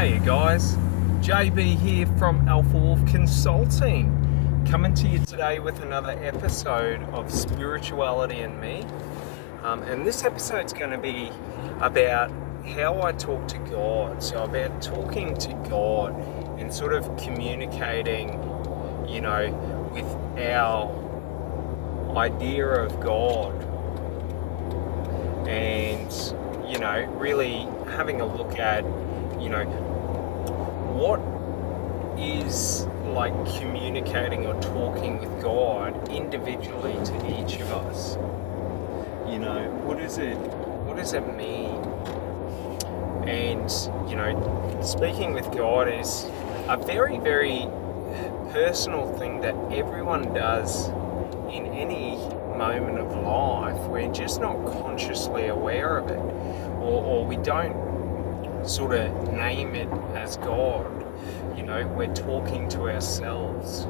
Hey guys, JB here from Alpha Wolf Consulting, coming to you today with another episode of Spirituality and Me. And this episode's going to be about how I talk to God. So about talking to God and sort of communicating, with our idea of God. And, really having a look at, what is like communicating or talking with God individually to each of us. What does it mean? And, speaking with God is a very, very personal thing that everyone does in any moment of life. We're just not consciously aware of it, or we don't sort of name it as God. We're talking to ourselves.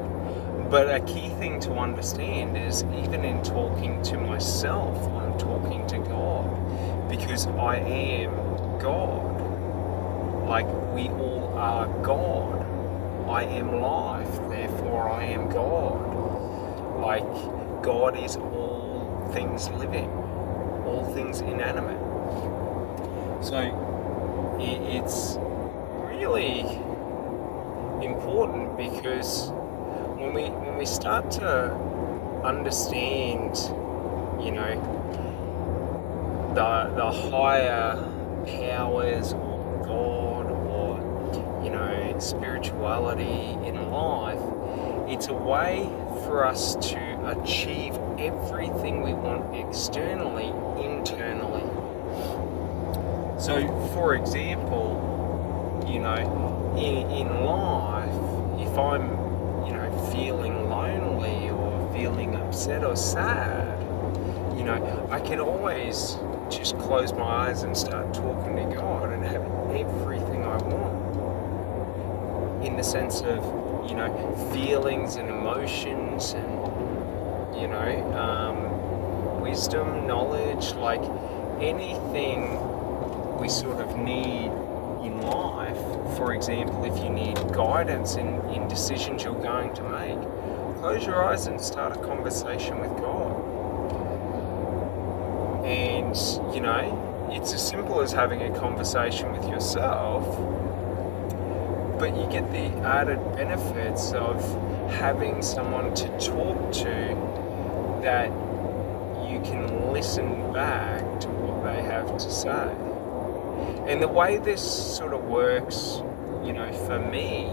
But a key thing to understand is even in talking to myself, I'm talking to God, because I am God. Like, we all are God. I am life, therefore I am God. Like, God is all things living, all things inanimate. So it's really important, because when we start to understand, the higher powers or God or spirituality in life, it's a way for us to achieve everything we want externally, internally. So, for example, in life, if I'm, feeling lonely or feeling upset or sad, I can always just close my eyes and start talking to God and have everything I want, in the sense of, feelings and emotions and, wisdom, knowledge, like anything we sort of need in life. For example, if you need guidance in decisions you're going to make, close your eyes and start a conversation with God. And, it's as simple as having a conversation with yourself, but you get the added benefits of having someone to talk to that you can listen back to what they have to say. And the way this sort of works, for me,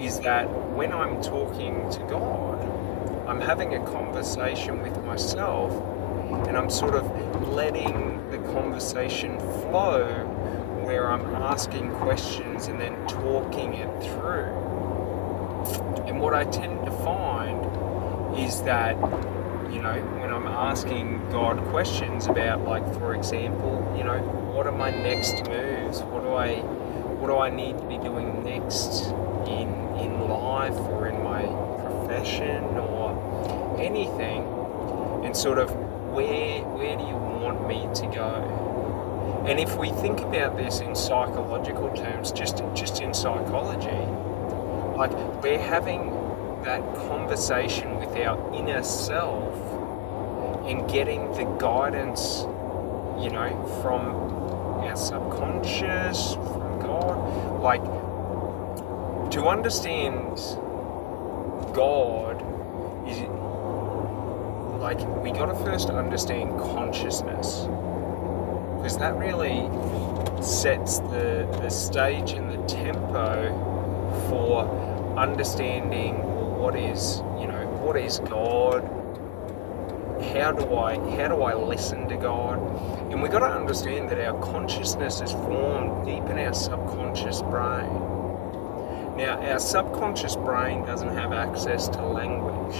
is that when I'm talking to God, I'm having a conversation with myself, and I'm sort of letting the conversation flow, where I'm asking questions and then talking it through. And what I tend to find is that, when I'm asking God questions about, like, for example, what are my next moves? What do I need to be doing next in life or in my profession or anything? And sort of where do you want me to go? And if we think about this in psychological terms, just in psychology, like, we're having that conversation with our inner self and getting the guidance, from our subconscious, from God. Like, to understand God is, like, we got to first understand consciousness, because that really sets the stage and the tempo for understanding what is God. How do I listen to God? And we've got to understand that our consciousness is formed deep in our subconscious brain. Now, our subconscious brain doesn't have access to language.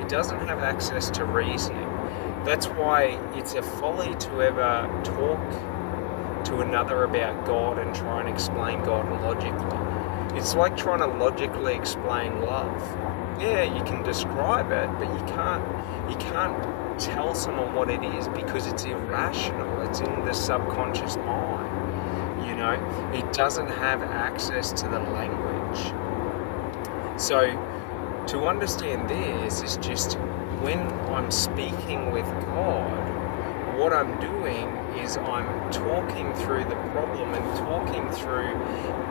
It doesn't have access to reasoning. That's why it's a folly to ever talk to another about God and try and explain God logically. It's like trying to logically explain love. Yeah, you can describe it, but you can't tell someone what it is, because it's irrational. It's in the subconscious mind. it doesn't have access to the language. So to understand this is just when I'm speaking with God, what I'm doing is I'm talking through the problem and talking through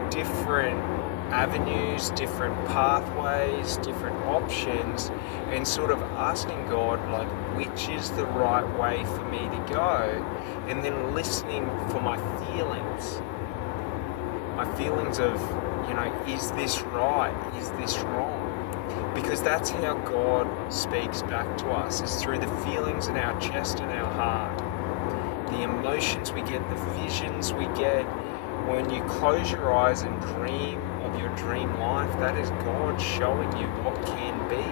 different avenues, different pathways, different options, and sort of asking God, like, which is the right way for me to go, and then listening for my feelings of, is this right? Is this wrong? Because that's how God speaks back to us, is through the feelings in our chest and our heart, the emotions we get, the visions we get. When you close your eyes and dream of your dream life, that is God showing you what can be.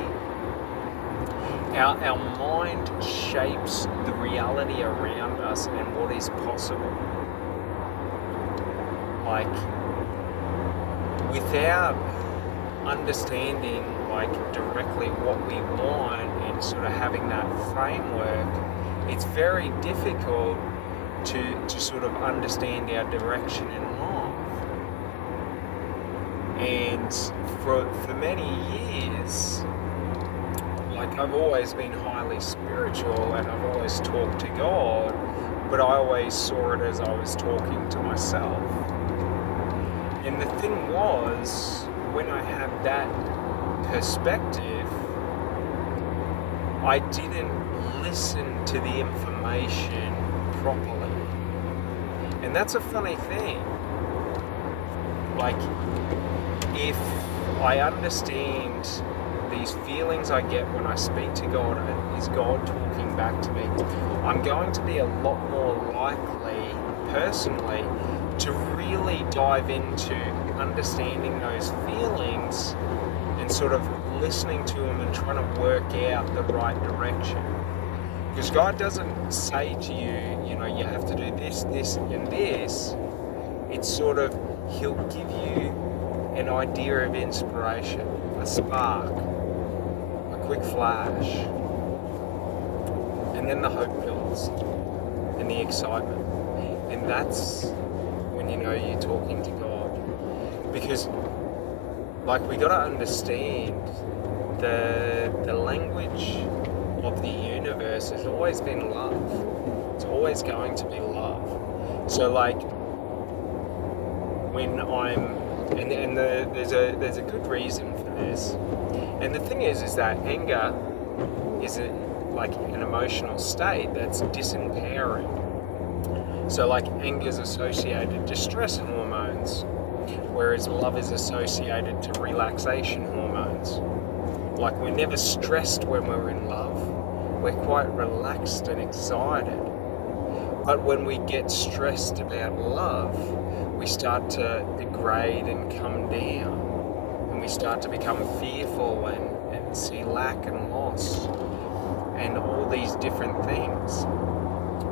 Our mind shapes the reality around us and what is possible. Like, without understanding directly what we want and sort of having that framework, it's very difficult to sort of understand our direction in life. And for many years, I've always been highly spiritual and I've always talked to God, but I always saw it as I was talking to myself. And the thing was, when I had that perspective, I didn't listen to the information properly. And that's a funny thing. If I understand these feelings I get when I speak to God, is God talking back to me, I'm going to be a lot more likely, personally, to really dive into understanding those feelings and sort of listening to them and trying to work out the right direction. Because God doesn't say to you, you have to do this, this, and this. It's sort of, He'll give you an idea of inspiration, a spark, a quick flash, and then the hope builds and the excitement. And that's when you know you're talking to God. Because we got to understand the language of the universe has always been love. It's always going to be love. So when I'm there's a good reason for this. And the thing is that anger is an emotional state that's disempowering. So anger is associated to stress hormones, whereas love is associated to relaxation hormones. We're never stressed when we're in love. We're quite relaxed and excited. But when we get stressed about love, we start to degrade and come down. And we start to become fearful and see lack and loss and all these different things.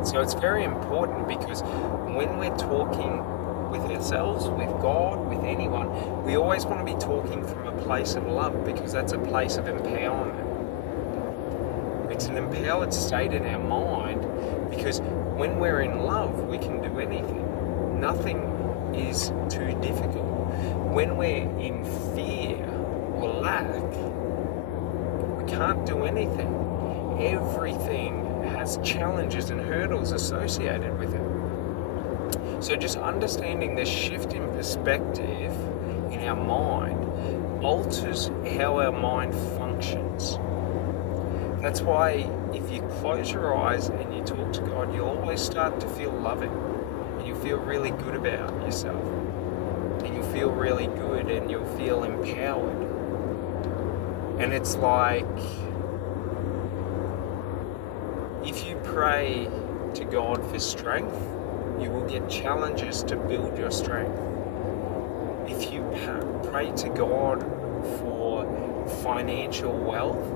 So it's very important, because when we're talking with ourselves, with God, with anyone, we always want to be talking from a place of love, because that's a place of empowerment. It's an empowered state in our mind, because when we're in love, we can do anything. Nothing is too difficult. When we're in fear or lack, we can't do anything. Everything has challenges and hurdles associated with it. So just understanding the shift in perspective in our mind alters how our mind functions. That's why if you close your eyes and you talk to God, you'll always start to feel loving, and you feel really good about yourself, and you feel really good, and you'll feel empowered. And it's if you pray to God for strength, you will get challenges to build your strength. If you pray to God for financial wealth,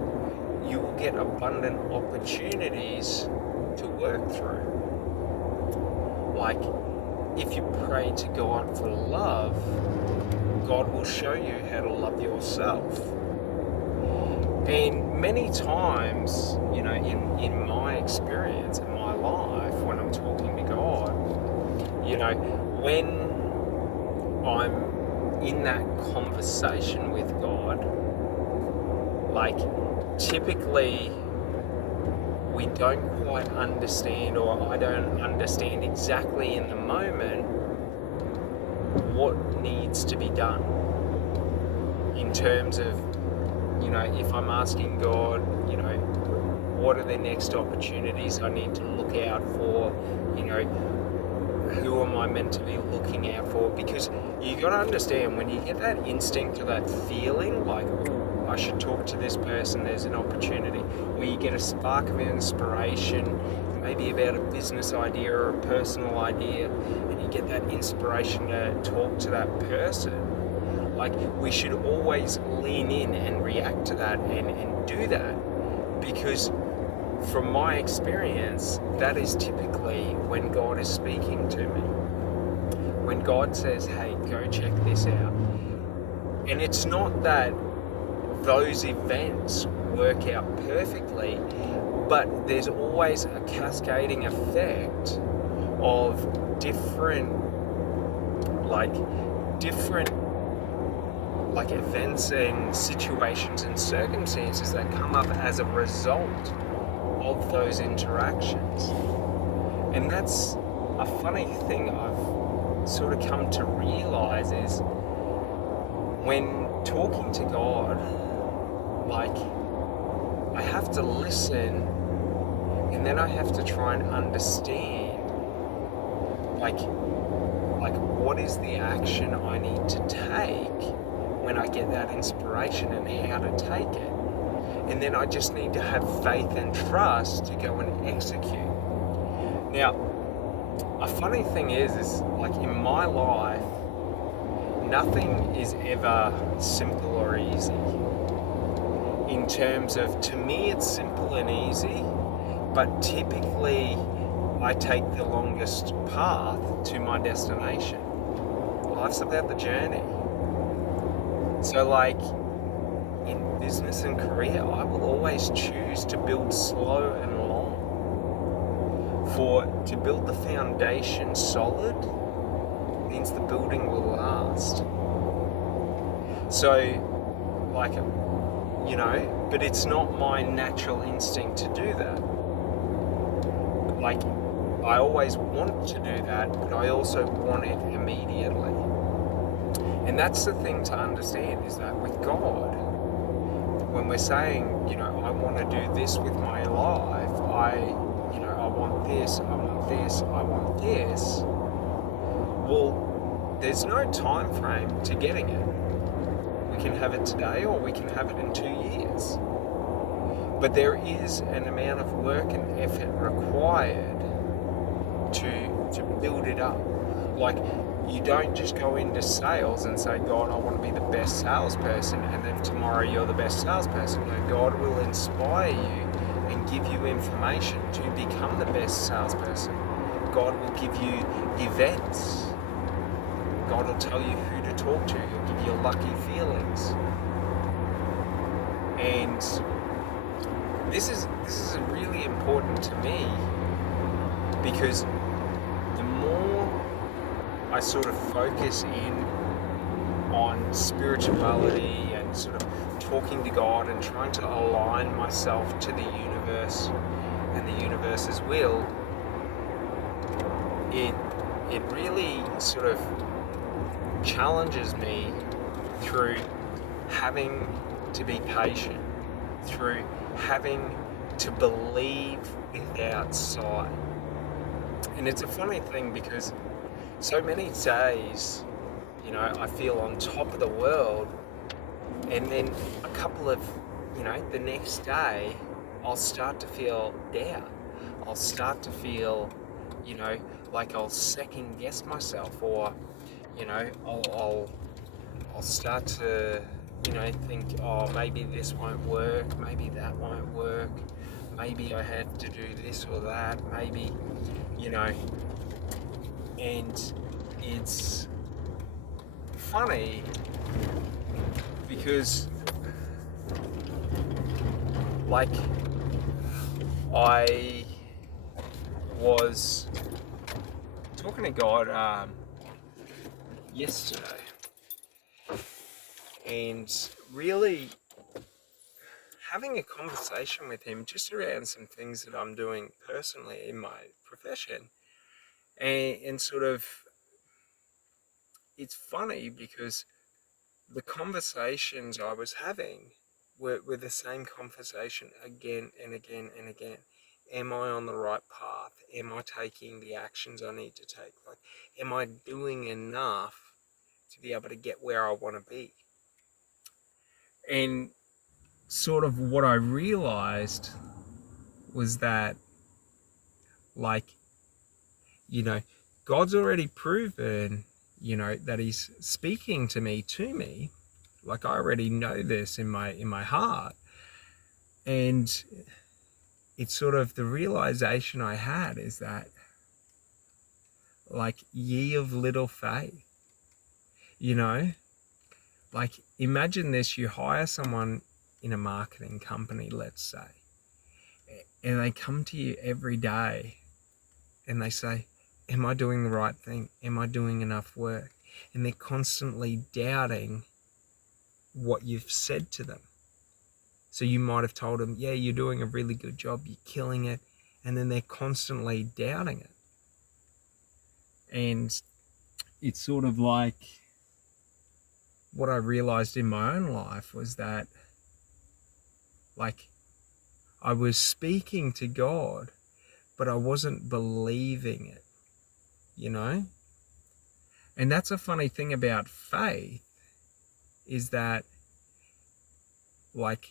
you will get abundant opportunities to work through. If you pray to God for love, God will show you how to love yourself. And many times, in my experience, in my life, when I'm talking to God, when I'm in that conversation with God, like typically we don't quite understand, or I don't understand exactly in the moment what needs to be done in terms of, if I'm asking God, what are the next opportunities I need to look out for, who am I meant to be looking out for? Because you got to understand, when you get that instinct or that feeling like, I should talk to this person, there's an opportunity, or you get a spark of inspiration, maybe about a business idea or a personal idea, and you get that inspiration to talk to that person, like, we should always lean in and react to that and do that, because from my experience, that is typically when God is speaking to me. When God says, hey, go check this out. And it's not that those events work out perfectly, but there's always a cascading effect of different events and situations and circumstances that come up as a result of those interactions. And that's a funny thing I've sort of come to realize, is when talking to God, like, I have to listen, and then I have to try and understand, like what is the action I need to take when I get that inspiration, and how to take it. And then I just need to have faith and trust to go and execute. Now, a funny thing is like, in my life, nothing is ever simple or easy. In terms of, to me, it's simple and easy, but typically I take the longest path to my destination. Life's about the journey. So like, in business and career, I will always choose to build slow and long. To build the foundation solid means the building will last. So, like, but it's not my natural instinct to do that. Like, I always want to do that, but I also want it immediately. And that's the thing to understand, is that with God, when we're saying, I want to do this with my life, I want this, I want this, I want this, well, there's no time frame to getting it. We can have it today, or we can have it in 2 years. But there is an amount of work and effort required to build it up. Like, you don't just go into sales and say, God, I want to be the best salesperson, and then tomorrow you're the best salesperson. No, God will inspire you and give you information to become the best salesperson. God will give you events. God will tell you who to talk to. He'll give you lucky feelings. And this is really important to me, because the more I sort of focus in on spirituality and sort of talking to God and trying to align myself to the universe and the universe's will, it really sort of challenges me through having to be patient, through having to believe without sight. And it's a funny thing, because so many days, I feel on top of the world, and then a couple of, the next day, I'll start to feel doubt. I'll start to feel, like I'll second guess myself, or, I'll start to, think, oh, maybe this won't work, maybe that won't work, maybe I have to do this or that, maybe, and it's funny because, like, I was talking to God, yesterday, and really having a conversation with him just around some things that I'm doing personally in my profession. And sort of, it's funny because the conversations I was having were the same conversation again and again and again. Am I on the right path? Am I taking the actions I need to take? Like, am I doing enough to be able to get where I want to be? And sort of what I realized was that, like, you know, God's already proven, that he's speaking to me. Like, I already know this in my heart. And it's sort of the realization I had is that, like, ye of little faith, you know, like, imagine this: you hire someone in a marketing company, let's say, and they come to you every day and they say, am I doing the right thing? Am I doing enough work? And they're constantly doubting what you've said to them. So you might have told them, yeah, you're doing a really good job, you're killing it, and then they're constantly doubting it. And it's sort of like, what I realized in my own life was that, like, I was speaking to God, but I wasn't believing it, And that's a funny thing about faith, is that, like,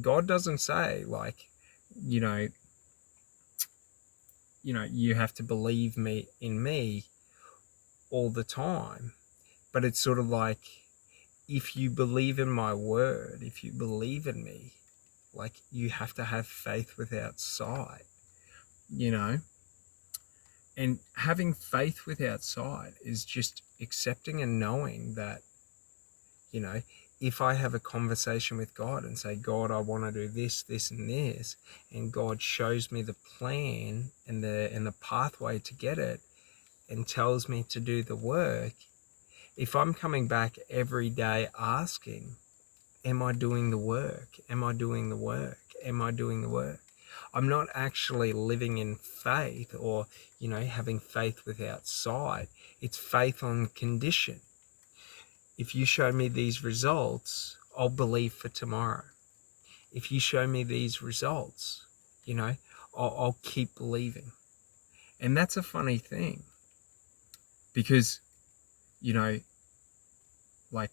God doesn't say, like, you have to believe in me all the time. But it's sort of like, if you believe in my word, if you believe in me, like, you have to have faith without sight, And having faith without sight is just accepting and knowing that, if I have a conversation with God and say, God, I want to do this, this, and this, and God shows me the plan and the pathway to get it and tells me to do the work, if I'm coming back every day asking, am I doing the work? Am I doing the work? Am I doing the work? I'm not actually living in faith or, having faith without sight. It's faith on condition. If you show me these results, I'll believe for tomorrow. If you show me these results, I'll keep believing. And that's a funny thing, because, like,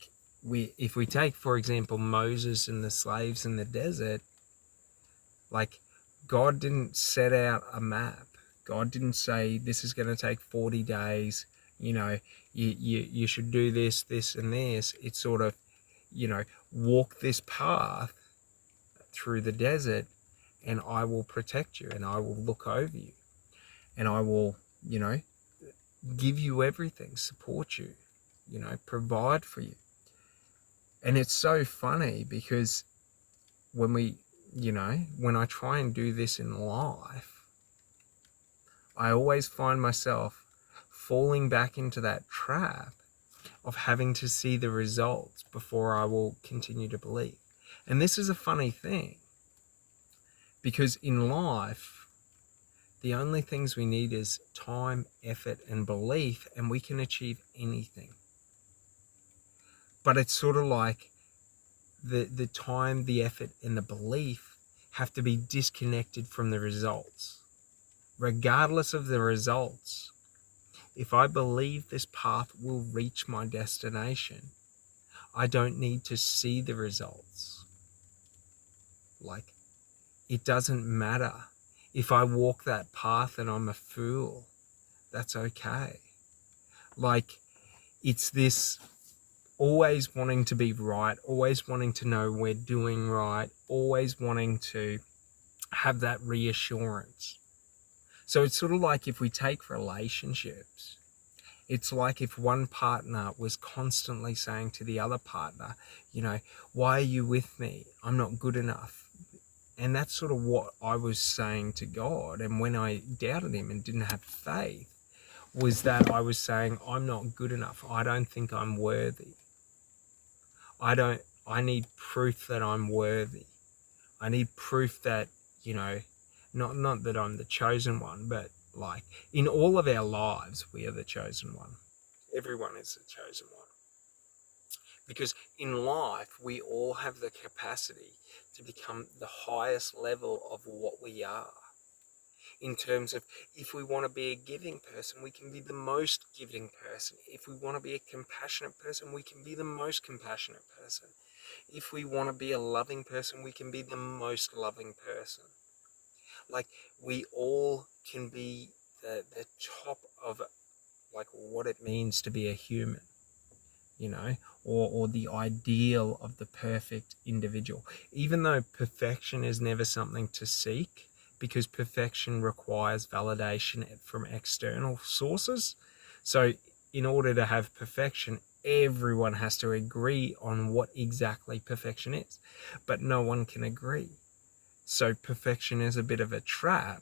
if we take, for example, Moses and the slaves in the desert, like, God didn't set out a map. God didn't say, this is going to take 40 days, you should do this, this, and this. It's sort of, walk this path through the desert and I will protect you and I will look over you and I will, give you everything, support you, provide for you. And it's so funny because when I try and do this in life, I always find myself falling back into that trap of having to see the results before I will continue to believe. And this is a funny thing, because in life, the only things we need is time, effort, and belief, and we can achieve anything. But it's sort of like the time, the effort, and the belief have to be disconnected from the results. Regardless of the results, if I believe this path will reach my destination, I don't need to see the results. Like, it doesn't matter. If I walk that path and I'm a fool, that's okay. Like, it's this always wanting to be right, always wanting to know we're doing right, always wanting to have that reassurance. So it's sort of like, if we take relationships, it's like if one partner was constantly saying to the other partner, why are you with me? I'm not good enough. And that's sort of what I was saying to God. And when I doubted him and didn't have faith, was that I was saying, I'm not good enough. I don't think I'm worthy. I need proof that I'm worthy. I need proof that, you know, not that I'm the chosen one, but like in all of our lives, we are the chosen one. Everyone is the chosen one. Because in life, we all have the capacity to become the highest level of what we are. In terms of, if we want to be a giving person, we can be the most giving person. If we want to be a compassionate person, we can be the most compassionate person. If we want to be a loving person, we can be the most loving person. Like, we all can be the top of like what it means to be a human, you know, or the ideal of the perfect individual. Even though perfection is never something to seek, because perfection requires validation from external sources. So in order to have perfection, everyone has to agree on what exactly perfection is, but no one can agree. So perfection is a bit of a trap,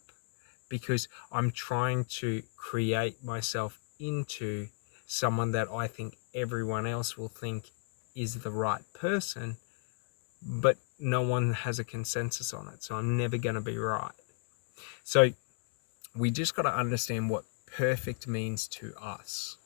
because I'm trying to create myself into someone that I think everyone else will think is the right person, but no one has a consensus on it. So I'm never going to be right. So we just got to understand what perfect means to us.